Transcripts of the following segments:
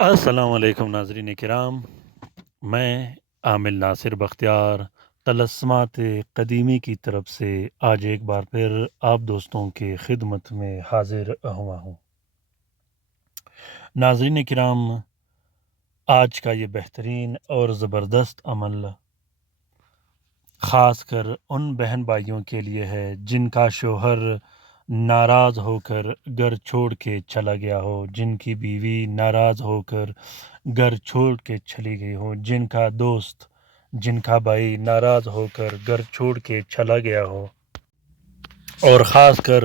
السلام علیکم ناظرین کرام، میں عامل ناصر بختیار طلسمات قدیمی کی طرف سے آج ایک بار پھر آپ دوستوں کے خدمت میں حاضر ہوا ہوں۔ ناظرین کرام، آج کا یہ بہترین اور زبردست عمل خاص کر ان بہن بھائیوں کے لیے ہے جن کا شوہر ناراض ہو کر گھر چھوڑ کے چلا گیا ہو، جن کی بیوی ناراض ہو کر گھر چھوڑ کے چلی گئی ہو، جن کا دوست، جن کا بھائی ناراض ہو کر گھر چھوڑ کے چلا گیا ہو، اور خاص کر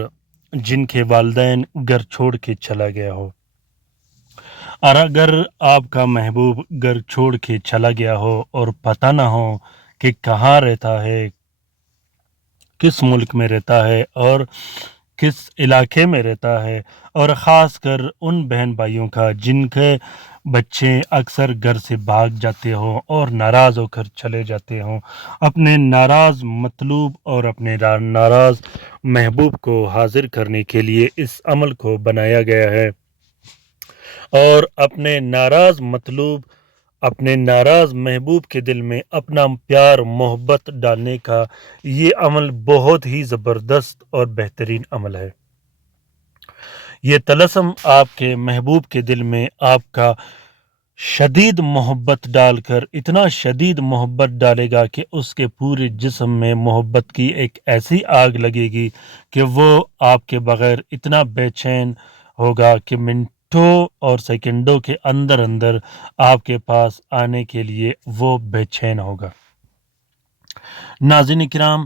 جن کے والدین گھر چھوڑ کے چلا گیا ہو۔ اور اگر آپ کا محبوب گھر چھوڑ کے چلا گیا ہو اور پتہ نہ ہو کہ کہاں رہتا ہے، کس ملک میں رہتا ہے اور کس علاقے میں رہتا ہے، اور خاص کر ان بہن بھائیوں کا جن کے بچے اکثر گھر سے بھاگ جاتے ہوں اور ناراض ہو کر چلے جاتے ہوں، اپنے ناراض مطلوب اور اپنے ناراض محبوب کو حاضر کرنے کے لیے اس عمل کو بنایا گیا ہے، اور اپنے ناراض مطلوب، اپنے ناراض محبوب کے دل میں اپنا پیار محبت ڈالنے کا یہ عمل بہت ہی زبردست اور بہترین عمل ہے۔ یہ طلسم آپ کے محبوب کے دل میں آپ کا شدید محبت ڈال کر اتنا شدید محبت ڈالے گا کہ اس کے پورے جسم میں محبت کی ایک ایسی آگ لگے گی کہ وہ آپ کے بغیر اتنا بے چین ہوگا کہ منٹوں اور سیکنڈوں کے اندر اندر آپ کے پاس آنے کے لیے وہ بے چین ہوگا۔ ناظرین کرام،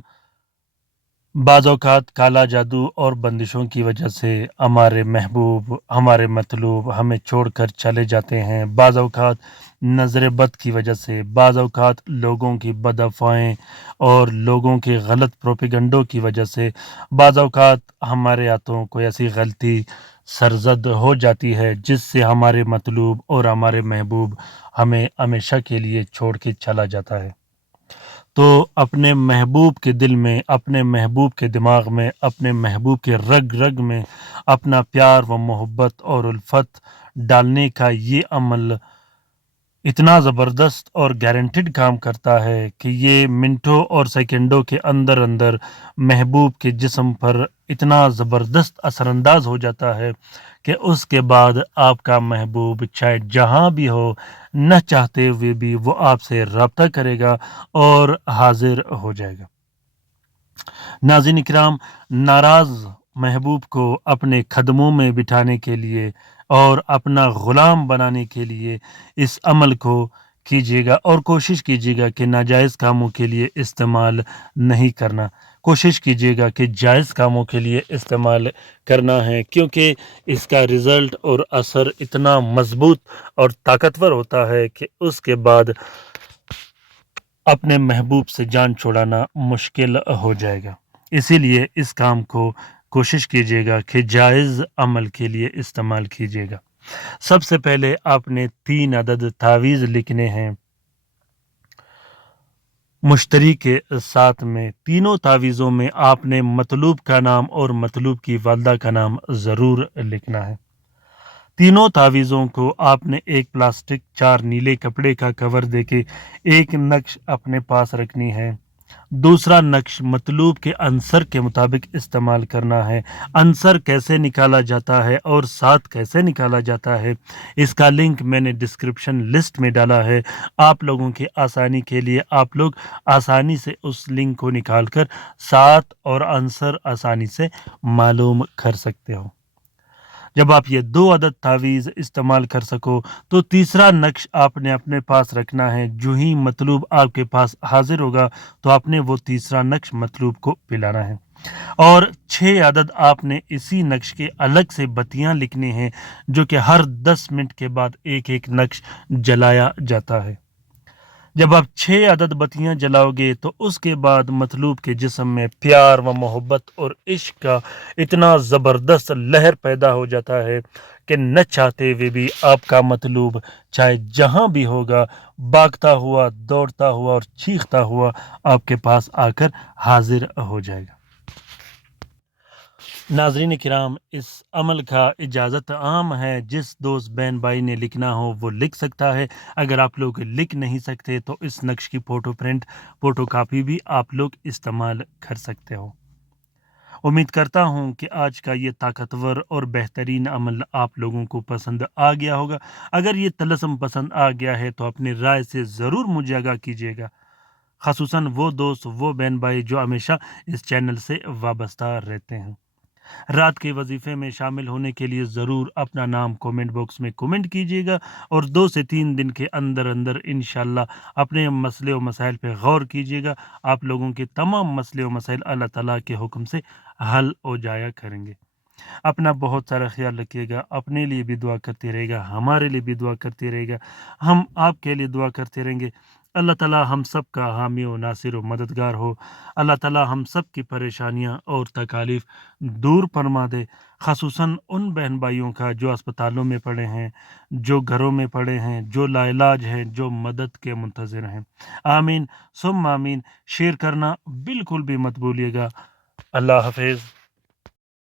بعض اوقات کالا جادو اور بندشوں کی وجہ سے ہمارے محبوب، ہمارے مطلوب ہمیں چھوڑ کر چلے جاتے ہیں، بعض اوقات نظر بد کی وجہ سے، بعض اوقات لوگوں کی بد افواہیں اور لوگوں کے غلط پروپیگنڈوں کی وجہ سے، بعض اوقات ہمارے ہاتھوں کوئی ایسی غلطی سرزد ہو جاتی ہے جس سے ہمارے مطلوب اور ہمارے محبوب ہمیں ہمیشہ کے لیے چھوڑ کے چلا جاتا ہے۔ تو اپنے محبوب کے دل میں، اپنے محبوب کے دماغ میں، اپنے محبوب کے رگ رگ میں اپنا پیار و محبت اور الفت ڈالنے کا یہ عمل اتنا زبردست اور گارنٹیڈ کام کرتا ہے کہ یہ منٹوں اور سیکنڈوں کے اندر اندر محبوب کے جسم پر اتنا زبردست اثر انداز ہو جاتا ہے کہ اس کے بعد آپ کا محبوب چاہے جہاں بھی ہو، نہ چاہتے ہوئے بھی وہ آپ سے رابطہ کرے گا اور حاضر ہو جائے گا۔ ناظرین اکرام، ناراض محبوب کو اپنے قدموں میں بٹھانے کے لیے اور اپنا غلام بنانے کے لیے اس عمل کو کیجیے گا، اور کوشش کیجیے گا کہ ناجائز کاموں کے لیے استعمال نہیں کرنا، کوشش کیجیے گا کہ جائز کاموں کے لیے استعمال کرنا ہے، کیونکہ اس کا رزلٹ اور اثر اتنا مضبوط اور طاقتور ہوتا ہے کہ اس کے بعد اپنے محبوب سے جان چھڑانا مشکل ہو جائے گا۔ اسی لیے اس کام کو کوشش کیجیے گا کہ جائز عمل کے لیے استعمال کیجیے گا۔ سب سے پہلے آپ نے 3 عدد تعویذ لکھنے ہیں مشتری کے ساتھ میں۔ تینوں تعویذوں میں آپ نے مطلوب کا نام اور مطلوب کی والدہ کا نام ضرور لکھنا ہے۔ تینوں تعویذوں کو آپ نے ایک پلاسٹک 4 نیلے کپڑے کا کور دے کے ایک نقش اپنے پاس رکھنی ہے۔ دوسرا نقش مطلوب کے عنصر کے مطابق استعمال کرنا ہے۔ عنصر کیسے نکالا جاتا ہے اور ساتھ کیسے نکالا جاتا ہے، اس کا لنک میں نے ڈسکرپشن لسٹ میں ڈالا ہے۔ آپ لوگوں کی آسانی کے لیے آپ لوگ آسانی سے اس لنک کو نکال کر ساتھ اور عنصر آسانی سے معلوم کر سکتے ہو۔ جب آپ یہ 2 عدد تعویذ استعمال کر سکو تو تیسرا نقش آپ نے اپنے پاس رکھنا ہے۔ جو ہی مطلوب آپ کے پاس حاضر ہوگا تو آپ نے وہ تیسرا نقش مطلوب کو پلانا ہے، اور 6 عدد آپ نے اسی نقش کے الگ سے بتیاں لکھنے ہیں جو کہ ہر 10 منٹ کے بعد ایک ایک نقش جلایا جاتا ہے۔ جب آپ 6 عدد بتیاں جلاؤ گے تو اس کے بعد مطلوب کے جسم میں پیار و محبت اور عشق کا اتنا زبردست لہر پیدا ہو جاتا ہے کہ نہ چاہتے ہوئے بھی آپ کا مطلوب چاہے جہاں بھی ہوگا بھاگتا ہوا، دوڑتا ہوا اور چیختا ہوا آپ کے پاس آ کر حاضر ہو جائے گا۔ ناظرین کرام، اس عمل کا اجازت عام ہے، جس دوست بہن بھائی نے لکھنا ہو وہ لکھ سکتا ہے۔ اگر آپ لوگ لکھ نہیں سکتے تو اس نقش کی فوٹو کاپی بھی آپ لوگ استعمال کر سکتے ہو۔ امید کرتا ہوں کہ آج کا یہ طاقتور اور بہترین عمل آپ لوگوں کو پسند آ گیا ہوگا۔ اگر یہ طلسم پسند آ گیا ہے تو اپنی رائے سے ضرور مجھے آگاہ کیجیے گا، خصوصاً وہ دوست، وہ بہن بھائی جو ہمیشہ اس چینل سے وابستہ رہتے ہیں۔ رات کے وظیفے میں شامل ہونے کے لیے ضرور اپنا نام کومنٹ باکس میں کومنٹ کیجیے گا، اور 2 سے 3 دن کے اندر انشاءاللہ اپنے مسئلے و مسائل پہ غور کیجیے گا۔ آپ لوگوں کے تمام مسئلے و مسائل اللہ تعالیٰ کے حکم سے حل ہو جایا کریں گے۔ اپنا بہت سارا خیال رکھیے گا، اپنے لیے بھی دعا کرتے رہے گا، ہمارے لیے بھی دعا کرتے رہے گا، ہم آپ کے لیے دعا کرتے رہیں گے۔ اللہ تعالیٰ ہم سب کا حامی و ناصر و مددگار ہو۔ اللہ تعالیٰ ہم سب کی پریشانیاں اور تکالیف دور فرما دے، خصوصاً ان بہن بھائیوں کا جو اسپتالوں میں پڑے ہیں، جو گھروں میں پڑے ہیں، جو لا علاج ہیں، جو مدد کے منتظر ہیں۔ آمین ثم آمین۔ شیئر کرنا بالکل بھی مت بھولیے گا۔ اللہ حافظ۔